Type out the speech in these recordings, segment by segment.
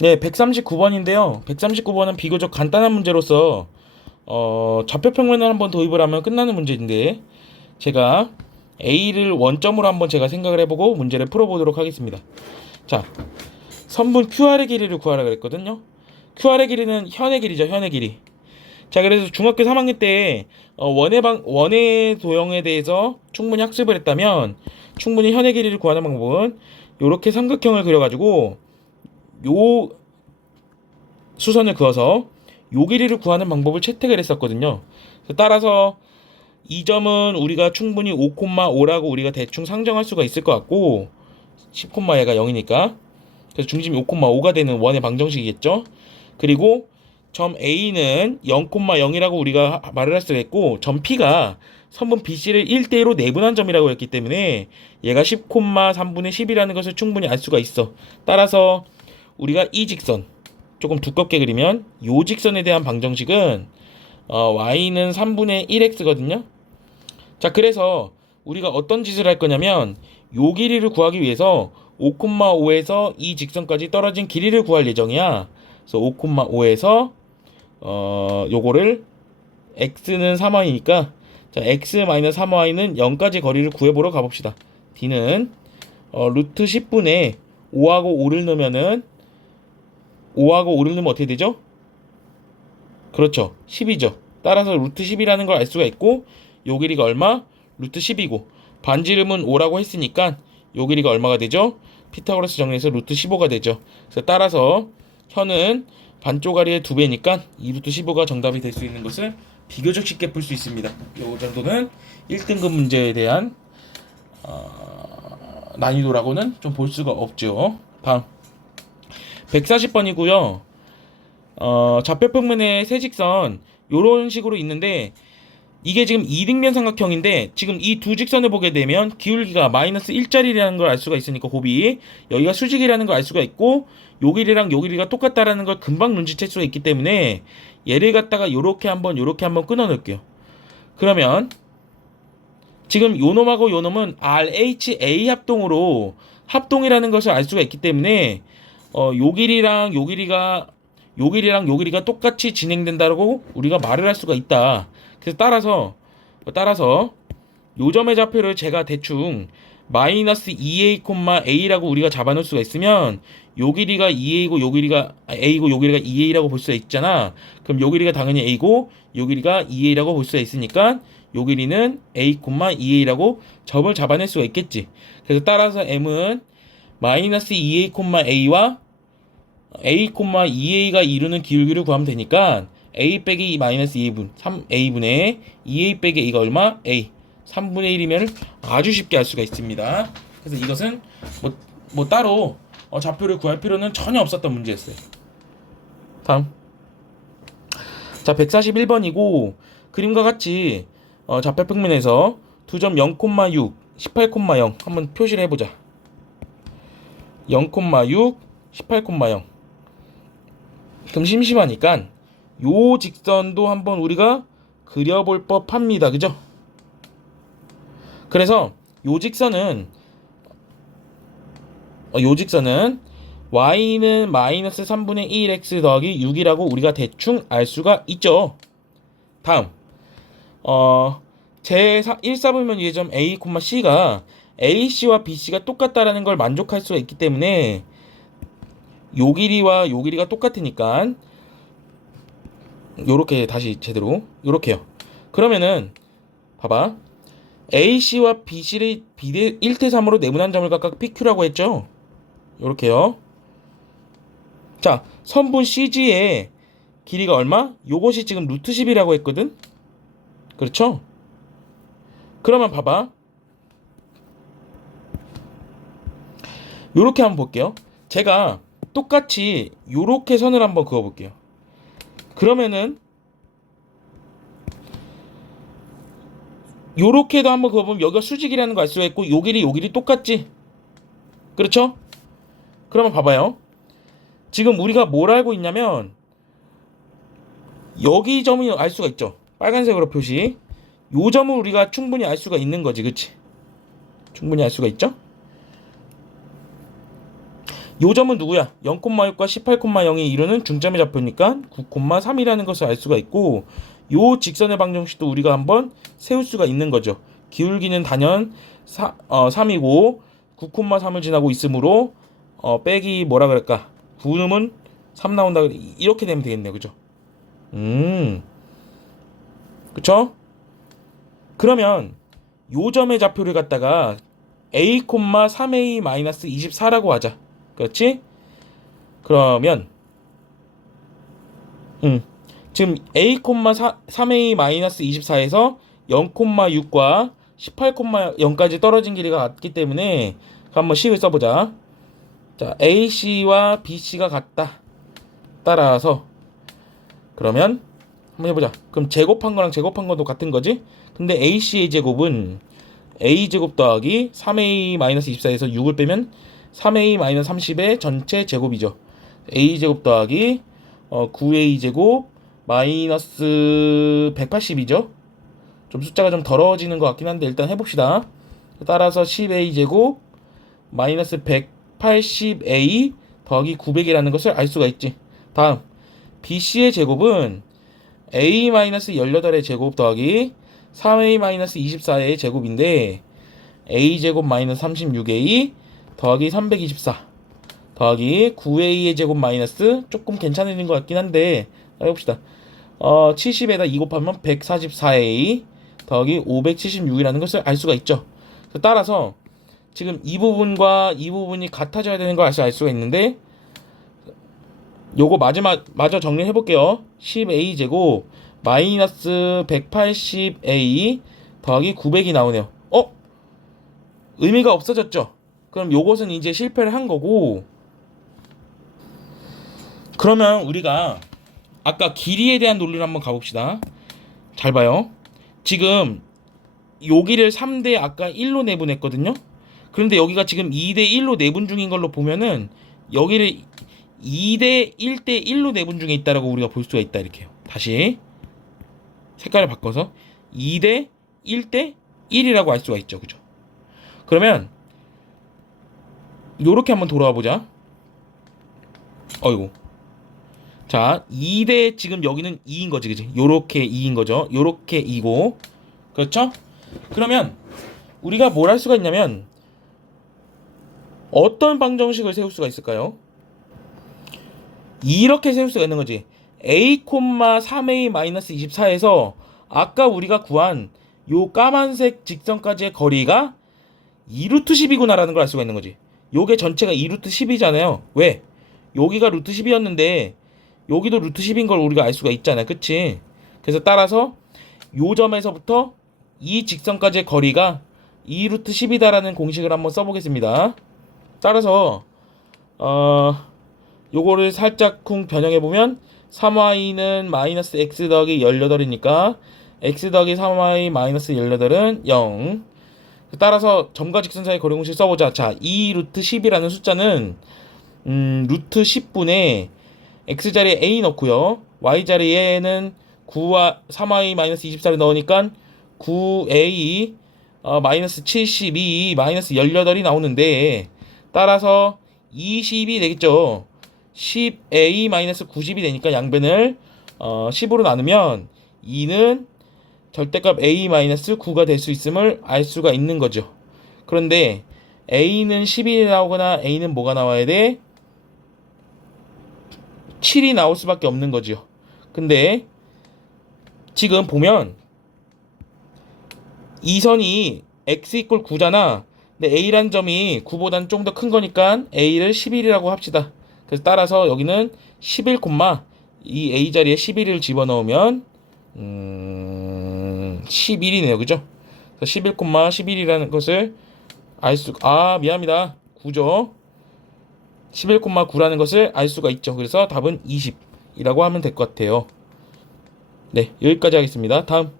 네, 139번인데요. 139번은 비교적 간단한 문제로서 좌표평면을 한번 도입을 하면 끝나는 문제인데 제가 A를 원점으로 한번 제가 생각을 해보고 문제를 풀어보도록 하겠습니다. 자, 선분 QR의 길이를 구하라 그랬거든요. QR의 길이는 현의 길이죠, 현의 길이. 자, 그래서 중학교 3학년 때 원의 도형에 대해서 충분히 학습을 했다면 충분히 현의 길이를 구하는 방법은 이렇게 삼각형을 그려가지고 요 수선을 그어서 요 길이를 구하는 방법을 채택을 했었거든요. 따라서 이 점은 우리가 충분히 5,5라고 우리가 대충 상정할 수가 있을 것 같고 10,얘가 0이니까 그래서 중심이 5,5가 되는 원의 방정식이겠죠. 그리고 점 A는 0,0이라고 우리가 말을 할 수가 있고 점 P가 선분 BC를 1대1로 내분한 점이라고 했기 때문에 얘가 10,3분의 10이라는 것을 충분히 알 수가 있어. 따라서 우리가 이 직선 조금 두껍게 그리면 요 직선에 대한 방정식은 y는 3분의 1x거든요. 자, 그래서 우리가 어떤 짓을 할 거냐면 요 길이를 구하기 위해서 5,5에서 이 직선까지 떨어진 길이를 구할 예정이야. 그래서 5,5에서 요거를 x는 3y니까 자, x-3y는 0까지 거리를 구해보러 가봅시다. d는 루트 10분의 5하고 5를 넣으면은 5하고 5를 넣으면 어떻게 되죠? 그렇죠. 10이죠. 따라서 루트 10이라는 걸 알 수가 있고 요 길이가 얼마? 루트 10이고 반지름은 5라고 했으니까 요 길이가 얼마가 되죠? 피타고라스 정리해서 루트 15가 되죠. 그래서 따라서 현은 반쪼가리의 2배니까 이 루트 15가 정답이 될 수 있는 것을 비교적 쉽게 풀 수 있습니다. 요 정도는 1등급 문제에 대한 난이도라고는 좀 볼 수가 없죠. 다음 140번이고요. 좌표평면의 세직선 요런 식으로 있는데 이게 지금 이등변 삼각형인데 지금 이 두 직선을 보게 되면 기울기가 마이너스 1짜리라는 걸 알 수가 있으니까 곱이 여기가 수직이라는 걸 알 수가 있고 요 길이랑 요 길이가 똑같다라는 걸 금방 눈치챌 수가 있기 때문에 얘를 갖다가 요렇게 한번 끊어 놓을게요. 그러면 지금 요 놈하고 요 놈은 RHA 합동으로 합동이라는 것을 알 수가 있기 때문에 요 길이랑 요 길이가 똑같이 진행된다고 우리가 말을 할 수가 있다. 그래서 따라서 요 점의 좌표를 제가 대충 마이너스 2a, a라고 우리가 잡아놓을 수가 있으면 요 길이가 2a고 요 길이가 a고 요 길이가 2a라고 볼 수가 있잖아. 그럼 요 길이가 당연히 a고 요 길이가 2a라고 볼 수가 있으니까 요 길이는 a, 2a라고 점을 잡아낼 수가 있겠지. 그래서 따라서 m은 마이너스 2a, a와 a, 2a가 이루는 기울기를 구하면 되니까 a 빼기 마이너스 2a분 3a분의 2a 빼기 a가 얼마? a 3분의 1이면 아주 쉽게 알 수가 있습니다. 그래서 이것은 뭐 따로 좌표를 구할 필요는 전혀 없었던 문제였어요. 다음 자 141번이고 그림과 같이 좌표평면에서 두 점 0,6 18,0 한번 표시를 해보자. 0,6 18,0 그럼 심심하니까 요 직선도 한번 우리가 그려볼 법합니다. 그죠? 그래서 요 직선은 y는 마이너스 3분의 1x 더하기 6이라고 우리가 대충 알 수가 있죠. 다음 제 1사분면 예점 a, c가 ac와 bc가 똑같다라는 걸 만족할 수가 있기 때문에 요 길이와 요 길이가 똑같으니까 요렇게 다시 제대로 요렇게요. 그러면은 봐봐 AC와 BC를 비대 1대3으로 내분한 점을 각각 PQ라고 했죠. 요렇게요. 자 선분 CG의 길이가 얼마? 요것이 지금 루트 10이라고 했거든. 그렇죠? 그러면 봐봐 요렇게 한번 볼게요. 제가 똑같이 요렇게 선을 한번 그어 볼게요. 그러면은 요렇게도 한번 그어보면 여기가 수직이라는 거 알 수가 있고 요 길이 똑같지? 그렇죠? 그러면 봐봐요. 지금 우리가 뭘 알고 있냐면 여기 점이 알 수가 있죠. 빨간색으로 표시. 요 점은 우리가 충분히 알 수가 있는 거지. 그치? 충분히 알 수가 있죠? 요 점은 누구야? 0,6과 18,0이 이루는 중점의 좌표니까 9,3이라는 것을 알 수가 있고, 요 직선의 방정식도 우리가 한번 세울 수가 있는 거죠. 기울기는 단연 3이고 9,3을 지나고 있으므로 빼기 뭐라 그럴까? 분음은 3 나온다. 이렇게 되면 되겠네요. 그죠? 그쵸? 그러면 요 점의 좌표를 갖다가 a, 3a-24라고 하자. 그렇지? 그러면 지금 a, 3a-24에서 0,6과 18,0까지 떨어진 길이가 같기 때문에 한번 식을 써보자. 자, AC와 BC가 같다. 따라서 그러면 한번 해보자. 그럼 제곱한 거랑 제곱한 것도 같은 거지? 근데 AC의 제곱은 A제곱 더하기 3A-24에서 6을 빼면 3A-30의 전체 제곱이죠. A제곱 더하기 9A제곱 마이너스 180이죠. 좀 숫자가 좀 더러워지는 것 같긴 한데 일단 해봅시다. 따라서 10A제곱 마이너스 180A 더하기 900이라는 것을 알 수가 있지. 다음 BC의 제곱은 A-18의 제곱 더하기 3A-24의 제곱인데 A제곱 마이너스 36A 더하기 324 더하기 9A의 제곱 마이너스 조금 괜찮은 것 같긴 한데 해봅시다. 70에다 2 곱하면 144A 더하기 576이라는 것을 알 수가 있죠. 따라서 지금 이 부분과 이 부분이 같아져야 되는 걸 알 수가 있는데 요거 마저 정리해 볼게요. 10A 제곱 마이너스 180A 더하기 900이 나오네요. 의미가 없어졌죠? 그럼 요것은 이제 실패를 한 거고, 그러면 우리가 아까 길이에 대한 논리를 한번 가봅시다. 잘 봐요. 지금 여기를 3대 아까 1로 내분했거든요. 그런데 여기가 지금 2대 1로 내분 중인 걸로 보면은 여기를 2대 1대 1로 내분 중에 있다라고 우리가 볼 수가 있다. 이렇게요. 다시 색깔을 바꿔서 2대 1대 1이라고 할 수가 있죠. 그죠? 그러면 요렇게 한번 돌아와 보자. 어이구. 자, 2대 지금 여기는 2인 거지. 그지? 요렇게 2인 거죠. 요렇게 2고. 그렇죠? 그러면 우리가 뭘 할 수가 있냐면 어떤 방정식을 세울 수가 있을까요? 이렇게 세울 수가 있는 거지. A, 3A-24에서 아까 우리가 구한 요 까만색 직선까지의 거리가 2루트 10이구나라는 걸 알 수가 있는 거지. 요게 전체가 2루트 10이잖아요. 왜? 여기가 루트 10이었는데 여기도 루트 10인 걸 우리가 알 수가 있잖아요. 그치? 그래서 따라서 요 점에서부터 이 직선까지의 거리가 2루트 10이다라는 공식을 한번 써보겠습니다. 따라서 요거를 살짝쿵 변형해보면 3y는 마이너스 x 더하기 18이니까 x 더하기 3y 마이너스 18은 0. 따라서 점과 직선 사이 거리 공식 써보자. 자, 2 루트 10이라는 숫자는 루트 10분의 x자리에 a 넣고요. y자리에는 9와 3y 마이너스 24를 넣으니까 9a 마이너스 72 마이너스 18이 나오는데 따라서 20이 되겠죠. 10a 마이너스 90이 되니까 양변을 10으로 나누면 2는 절대값 a 마이너스 9가 될 수 있음을 알 수가 있는 거죠. 그런데 a는 11이 나오거나 a는 뭐가 나와야 돼? 7이 나올 수밖에 없는 거죠. 근데 지금 보면 이 선이 x 이퀄 9잖아. 근데 a란 점이 9보다는 좀 더 큰 거니까 a를 11이라고 합시다. 그래서 따라서 여기는 11, 이 a 자리에 11을 집어넣으면 11이네요. 그죠? 11, 11이라는 것을 미안합니다. 9죠. 11,9라는 것을 알 수가 있죠. 그래서 답은 20이라고 하면 될 것 같아요. 네, 여기까지 하겠습니다. 다음.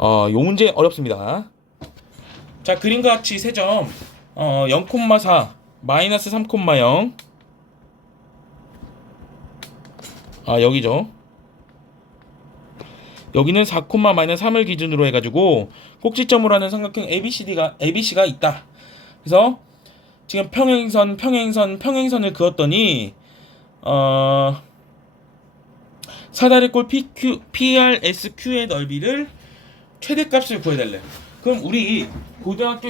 요 문제 어렵습니다. 자, 그림과 같이 세 점 0,4 마이너스 3,0 여기죠. 여기는 4, 마이너스 3을 기준으로 해가지고 꼭지점으로 하는 삼각형 ABC가 있다. 그래서 지금 평행선을 그었더니 사다리꼴 PRSQ의 넓이를 최대값을 구해달래. 그럼 우리 고등학교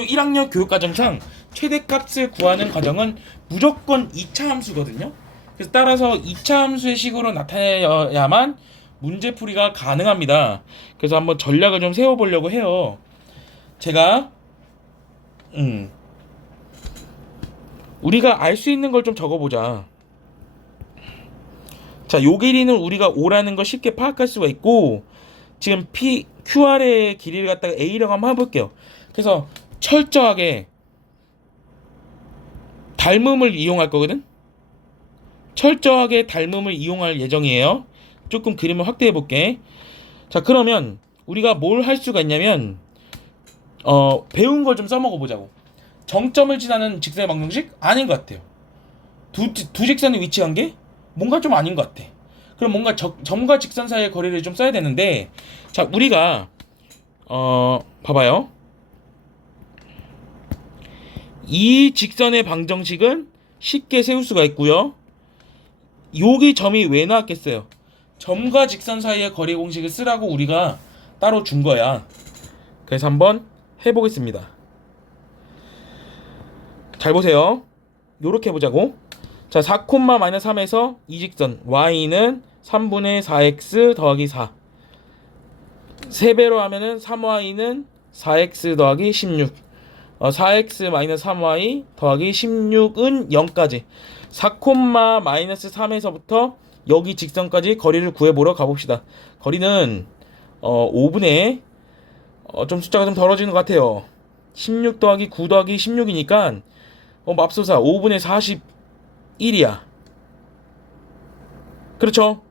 1학년 교육과정상 최대값을 구하는 과정은 무조건 2차 함수거든요. 그래서 따라서 2차 함수의 식으로 나타내야만 문제풀이가 가능합니다. 그래서 한번 전략을 좀 세워보려고 해요. 제가 우리가 알 수 있는 걸 좀 적어보자. 자, 요 길이는 우리가 O라는 걸 쉽게 파악할 수가 있고, 지금 QR의 길이를 갖다가 A라고 한번 해볼게요. 그래서 철저하게 닮음을 이용할 거거든? 철저하게 닮음을 이용할 예정이에요. 조금 그림을 확대해 볼게. 자, 그러면 우리가 뭘 할 수가 있냐면 배운 걸 좀 써먹어 보자고. 정점을 지나는 직선의 방정식? 아닌 것 같아요. 두 직선의 위치 관계? 뭔가 좀 아닌 것 같아. 그럼 뭔가 점과 직선 사이의 거리를 좀 써야 되는데, 자, 우리가 봐봐요. 이 직선의 방정식은 쉽게 세울 수가 있고요. 여기 점이 왜 나왔겠어요? 점과 직선 사이의 거리 공식을 쓰라고 우리가 따로 준 거야. 그래서 한번 해보겠습니다. 잘 보세요. 요렇게 해보자고. 자, 4,-3에서 이 직선 y는 3분의 4x 더하기 4. 3배로 하면은 3y는 4x 더하기 16. 4x 마이너스 3y 더하기 16은 0까지. 4,-3에서부터 여기 직선까지 거리를 구해보러 가봅시다. 거리는 5분의 좀 숫자가 좀 덜어지는 것 같아요. 16 더하기 9 더하기 16이니까 맙소사 5분의 41이야. 그렇죠?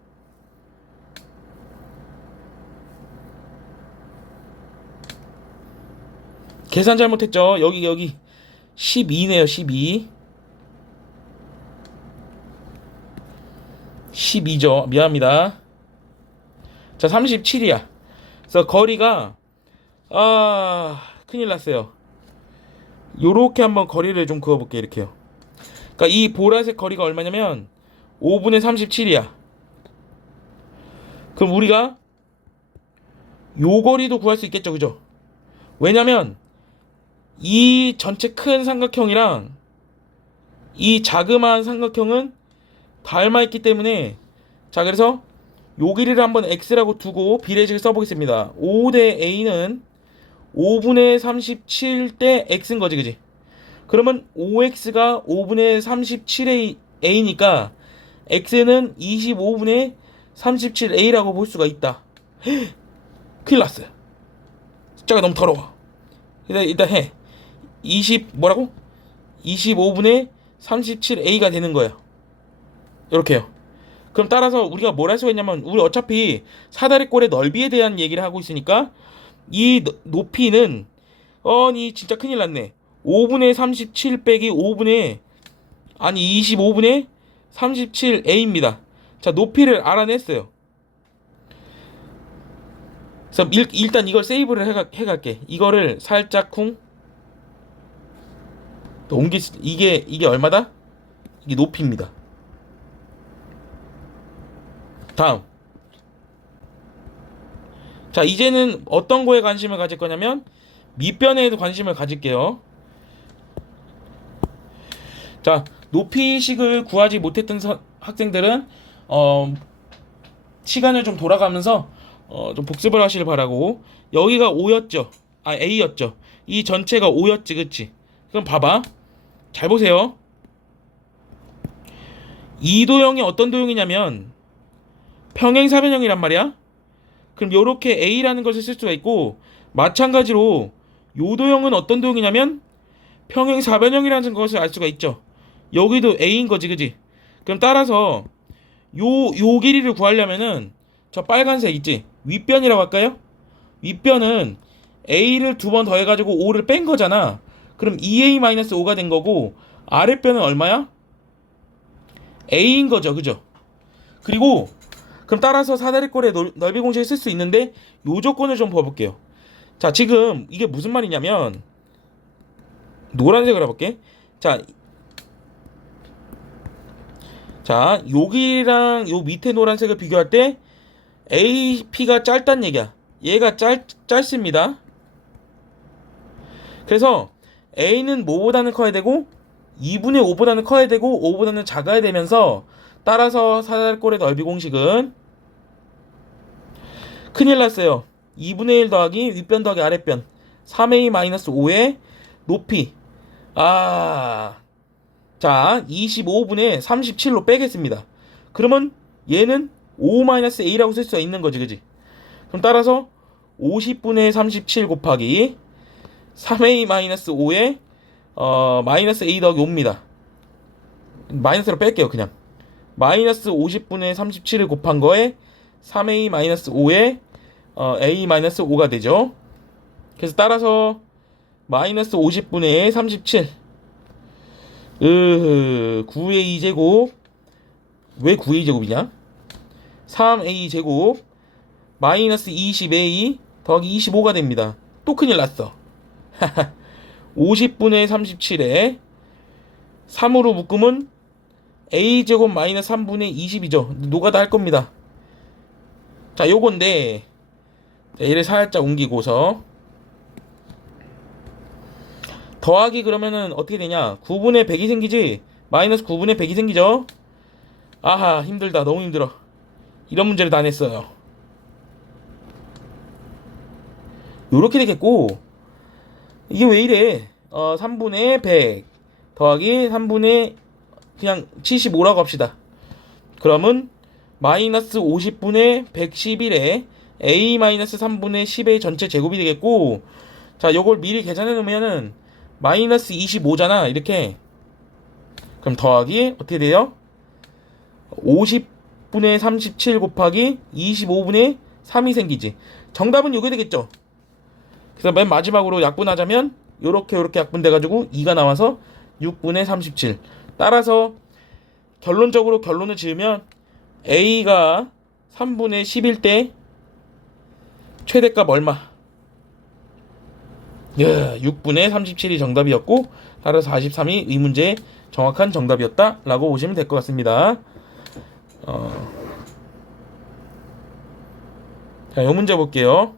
계산 잘못했죠. 여기 12네요. 12죠. 미안합니다. 자, 37이야. 그래서 거리가 큰일 났어요. 요렇게 한번 거리를 좀 그어볼게요. 이렇게요. 그러니까 이 보라색 거리가 얼마냐면 5분의 37이야. 그럼 우리가 요 거리도 구할 수 있겠죠. 그죠? 왜냐면 이 전체 큰 삼각형이랑 이 자그마한 삼각형은 닮아 있기 때문에, 자, 그래서 요 길이를 한번 x라고 두고 비례식을 써보겠습니다. 5 대 a는 5분의 37 대 x인 거지, 그지? 그러면 5x가 5분의 37 a니까 x는 25분의 37a라고 볼 수가 있다. 큰일 났어요. 숫자가 너무 더러워. 일단 해. 25분의 37a가 되는 거예요. 이렇게요. 그럼 따라서 우리가 뭘 할 수가 있냐면, 우리 어차피 사다리꼴의 넓이에 대한 얘기를 하고 있으니까 이 높이는 진짜 큰일 났네. 5분의 37 빼기 25분의 37a입니다. 자, 높이를 알아냈어요. 그래서 일단 이걸 세이브를 해갈게. 이거를 살짝 또 이게 얼마다? 이게 높이입니다. 다음. 자, 이제는 어떤 거에 관심을 가질 거냐면 밑변에도 관심을 가질게요. 자, 높이식을 구하지 못했던 학생들은 시간을 좀 돌아가면서 좀 복습을 하시길 바라고. 여기가 5였죠. A였죠. 이 전체가 5였지, 그치? 그럼 봐봐. 잘 보세요. 이 도형이 어떤 도형이냐면 평행사변형이란 말이야. 그럼 요렇게 A라는 것을 쓸 수가 있고, 마찬가지로 요 도형은 어떤 도형이냐면 평행사변형이라는 것을 알 수가 있죠. 여기도 A인 거지, 그지? 그럼 따라서 요 길이를 구하려면은 저 빨간색 있지? 윗변이라고 할까요? 윗변은 A를 2번 더해가지고 5를 뺀 거잖아. 그럼 2A-5가 된 거고, 아랫변은 얼마야? A인 거죠, 그죠? 그리고 그럼 따라서 사다리꼴의 넓이 공식을 쓸 수 있는데 요 조건을 좀 봐볼게요. 자, 지금 이게 무슨 말이냐면 노란색을 해볼게. 자, 여기랑 요 밑에 노란색을 비교할 때 AP가 짧다는 얘기야. 얘가 짧습니다. 그래서 A는 뭐보다는 커야 되고 2분의 5보다는 커야 되고 5보다는 작아야 되면서 따라서 사다리꼴의 넓이 공식은 큰일 났어요. 2분의 1 더하기 윗변 더하기 아랫변 3A-5의 높이. 자, 25분의 37로 빼겠습니다. 그러면 얘는 5-A라고 쓸 수가 있는 거지, 그지? 그럼 따라서 50분의 37 곱하기 3A-5의 마이너스 A 더하기 5입니다. 마이너스로 뺄게요, 그냥. 마이너스 50분의 37을 곱한 거에 3A-5의 A-5가 되죠. 그래서 따라서 마이너스 50분의 37 9A 제곱. 왜 9A 제곱이냐? 3A 제곱 마이너스 20A 더하기 25가 됩니다. 또 큰일 났어. 50분의 37에 3으로 묶으면 A 제곱 마이너스 3분의 20이죠. 노가다 할 겁니다. 자, 요건데 얘를 살짝 옮기고서 더하기 그러면은 어떻게 되냐? 9분의 100이 생기지? 마이너스 9분의 100이 생기죠? 아하, 힘들다. 너무 힘들어. 이런 문제를 다 냈어요. 요렇게 되겠고, 이게 왜 이래? 3분의 100 더하기 3분의 그냥 75라고 합시다. 그러면 마이너스 50분의 111에 A 마이너스 3분의 10의 전체 제곱이 되겠고, 자, 요걸 미리 계산해 놓으면은 마이너스 25잖아. 이렇게. 그럼 더하기 어떻게 돼요? 50분의 37 곱하기 25분의 3이 생기지. 정답은 요게 되겠죠. 그래서 맨 마지막으로 약분하자면 요렇게 약분돼가지고 2가 나와서 6분의 37. 따라서 결론적으로 결론을 지으면 A가 3분의 10일 때 최대값 얼마? 6분의 37이 정답이었고, 따라서 43이 이 문제의 정확한 정답이었다 라고 보시면 될 것 같습니다. 자, 이 문제 볼게요.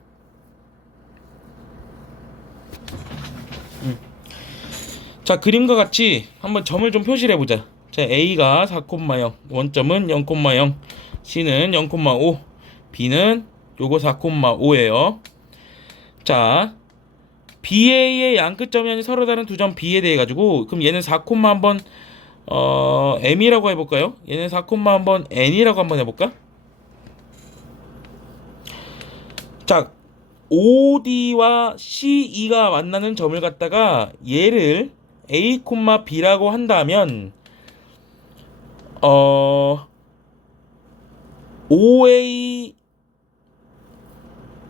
자, 그림과 같이 한번 점을 좀 표시를 해보자. 자, A가 4,0, 원점은 0,0, C는 0,5, B는 요거 4,5예요. 자, BA의 양끝점이 서로 다른 두 점 B에 대해 가지고, 그럼 얘는 4, 한번 M이라고 해볼까요? 얘는 4, 한번 N이라고 한번 해볼까? 자, OD와 CE가 만나는 점을 갖다가 얘를 A, B라고 한다면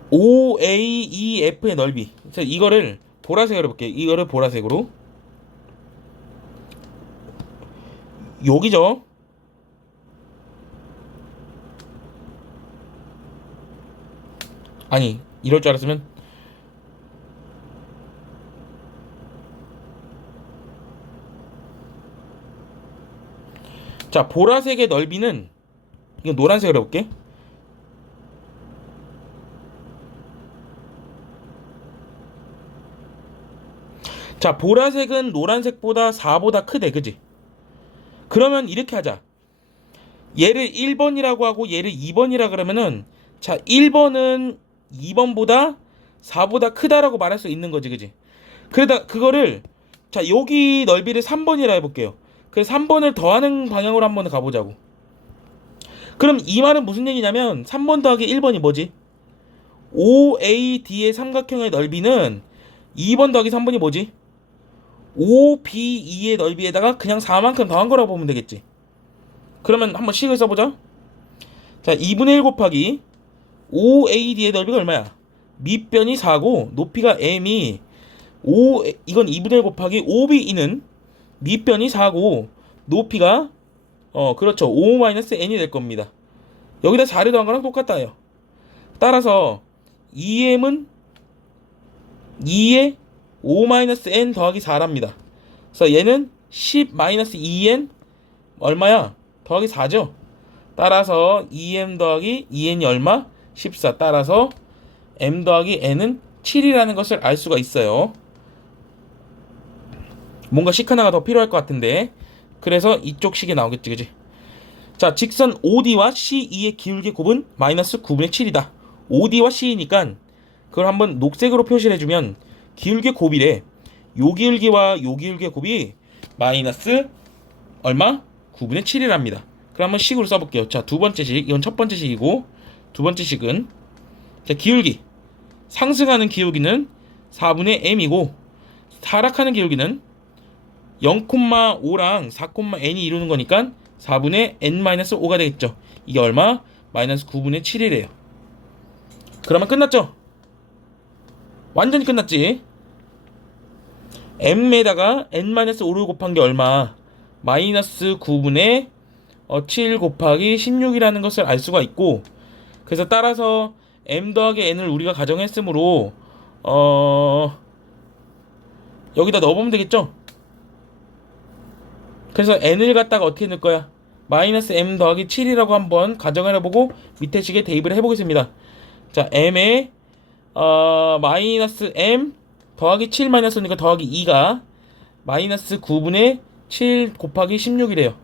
OAEF의 넓이. 자, 이거를 보라색으로 볼게요. 이거를 보라색으로. 여기죠. 아니, 이럴 줄 알았으면 자, 보라색의 넓이는 이거 노란색으로 해볼게. 자, 보라색은 노란색보다 4보다 크대, 그지? 그러면 이렇게 하자. 얘를 1번이라고 하고 얘를 2번이라 그러면은, 자, 1번은 2번보다 4보다 크다라고 말할 수 있는 거지, 그지? 그거를, 자, 여기 넓이를 3번이라 해볼게요. 그래서 3번을 더하는 방향으로 한번 가보자고. 그럼 이 말은 무슨 얘기냐면 3번 더하기 1번이 뭐지? OAD의 삼각형의 넓이는 2번 더하기 3번이 뭐지? OBE의 넓이에다가 그냥 4만큼 더한 거라고 보면 되겠지. 그러면 한번 식을 써보자. 자, 2분의 1 곱하기 OAD의 넓이가 얼마야? 밑변이 4고 높이가 M이 이건 2분의 1 곱하기 OBE는 밑변이 4고 높이가 그렇죠, 5-n이 될 겁니다. 여기다 4를 더한 거랑 똑같다요. 따라서 EM은 2에 5-n 더하기 4랍니다. 그래서 얘는 10-2n 얼마야? 더하기 4죠. 따라서 2m 더하기 2n이 얼마? 14. 따라서 m 더하기 n은 7이라는 것을 알 수가 있어요. 뭔가 식 하나가 더 필요할 것 같은데, 그래서 이쪽 식이 나오겠지, 그지? 자, 직선 OD와 CE의 기울기 곱은 마이너스 9분의 7이다. OD와 CE니까 그걸 한번 녹색으로 표시를 해주면 기울기 곱이래. 요 기울기와 요 기울기의 곱이 마이너스 얼마? 9분의 7이랍니다. 그럼 한번 식으로 써볼게요. 자, 두 번째 식, 이건 첫 번째 식이고, 두 번째 식은, 자, 기울기. 상승하는 기울기는 4분의 m이고, 하락하는 기울기는 0,5랑 4,n이 이루는 거니까 4분의 n-5가 되겠죠. 이게 얼마? 마이너스 9분의 7이래요. 그러면 끝났죠? 완전히 끝났지. m에다가 n-5를 곱한 게 얼마? 마이너스 9분의 7 곱하기 16이라는 것을 알 수가 있고, 그래서 따라서 m 더하기 n을 우리가 가정했으므로 여기다 넣어보면 되겠죠? 그래서 n을 갖다가 어떻게 넣을 거야? 마이너스 m 더하기 7이라고 한번 가정을 해보고 밑에 식에 대입을 해보겠습니다. 자, m에 마이너스 m 더하기 7 마이너스니까 더하기 2가 마이너스 9분의 7 곱하기 16이래요.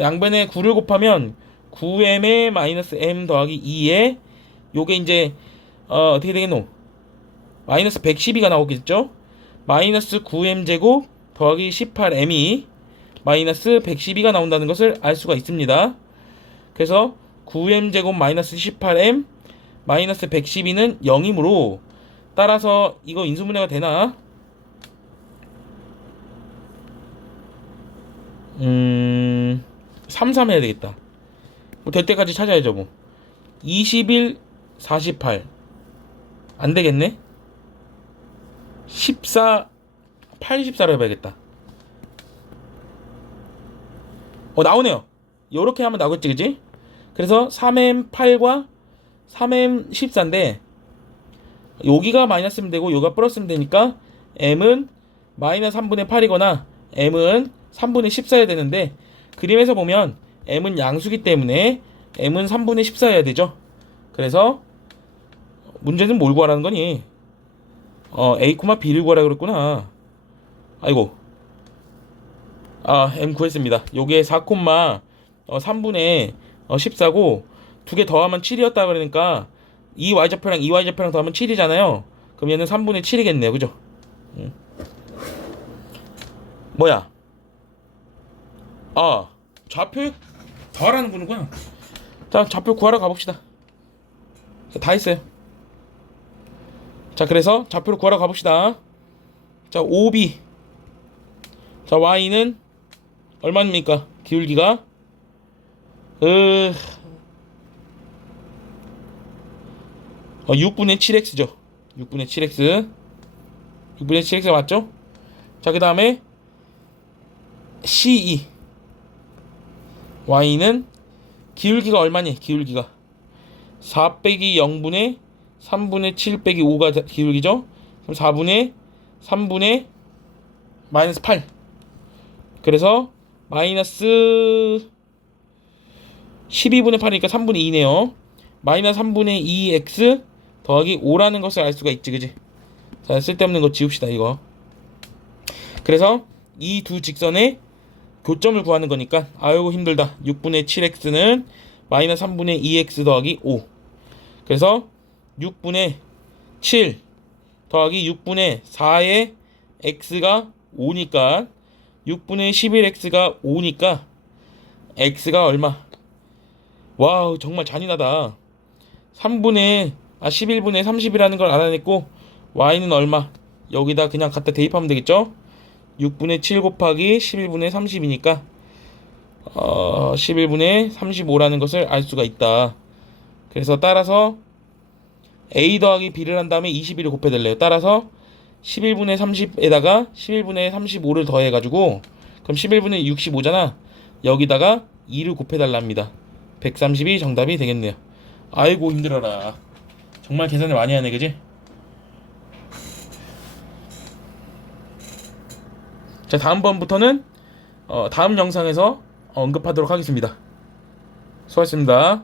양변에 9를 곱하면 9m에 마이너스 m 더하기 2에 요게 이제 어떻게 되겠노? 마이너스 112가 나오겠죠? 마이너스 9m 제곱 더하기 18m이 마이너스 112가 나온다는 것을 알 수가 있습니다. 그래서 9m 제곱 마이너스 18m 마이너스 112는 0이므로 따라서 이거 인수분해가 되나? 3 해야 되겠다. 뭐 될 때까지 찾아야죠 뭐. 21, 48 안 되겠네. 14, 84로 해봐야겠다. 나오네요. 요렇게 하면 나오겠지, 그지? 그래서 3m8과 3m14인데 여기가 마이너스면 되고 여기가 플러스면 되니까 m은 마이너스 3분의 8이거나 m은 3분의 14여야 되는데, 그림에서 보면 m은 양수기 때문에 m은 3분의 14여야 되죠. 그래서 문제는 뭘 구하라는 거니? a, b를 구하라 그랬구나. 아이고. m 구했습니다. 요게 4,3분의 14고 두 개 더하면 7이었다 그러니까 이 y좌표랑 이 y좌표랑 더하면 7이잖아요. 그럼 얘는 3분의 7이겠네요. 그죠? 뭐야? 좌표 더하라는 거구나. 자, 좌표 구하러 가봅시다. 다 했어요. 자, 그래서 좌표를 구하러 가봅시다. 자, OB. 자, Y는 얼마입니까? 기울기가 6분의 7x죠. 6분의 7x. 6분의 7x가 맞죠? 자, 그 다음에 CE. Y는 기울기가 얼마니? 기울기가 4 빼기 0분의 3분의 7 빼기 5가 기울기죠? 그럼 4분의 3분의 마이너스 8. 그래서 마이너스 12분의 8이니까 3분의 2네요. 마이너스 3분의 2x 더하기 5라는 것을 알 수가 있지, 그지? 자, 쓸데없는 거 지웁시다, 이거. 그래서 이 두 직선의 교점을 구하는 거니까 아이고 힘들다. 6분의 7x는 마이너스 3분의 2x 더하기 5. 그래서 6분의 7 더하기 6분의 4의 x가 5니까 6분의 11x가 5니까 x가 얼마? 와우, 정말 잔인하다. 11분의 30이라는 걸 알아냈고 y는 얼마? 여기다 그냥 갖다 대입하면 되겠죠? 6분의 7 곱하기 11분의 30이니까 11분의 35라는 것을 알 수가 있다. 그래서 따라서 a 더하기 b를 한 다음에 21을 곱해달래요. 따라서 11분의 30에다가 11분의 35를 더해가지고 그럼 11분의 65잖아. 여기다가 2를 곱해달랍니다. 130이 정답이 되겠네요. 아이고 힘들어라. 정말 계산을 많이 하네, 그지? 자, 다음번부터는 다음 영상에서 언급하도록 하겠습니다. 수고하셨습니다.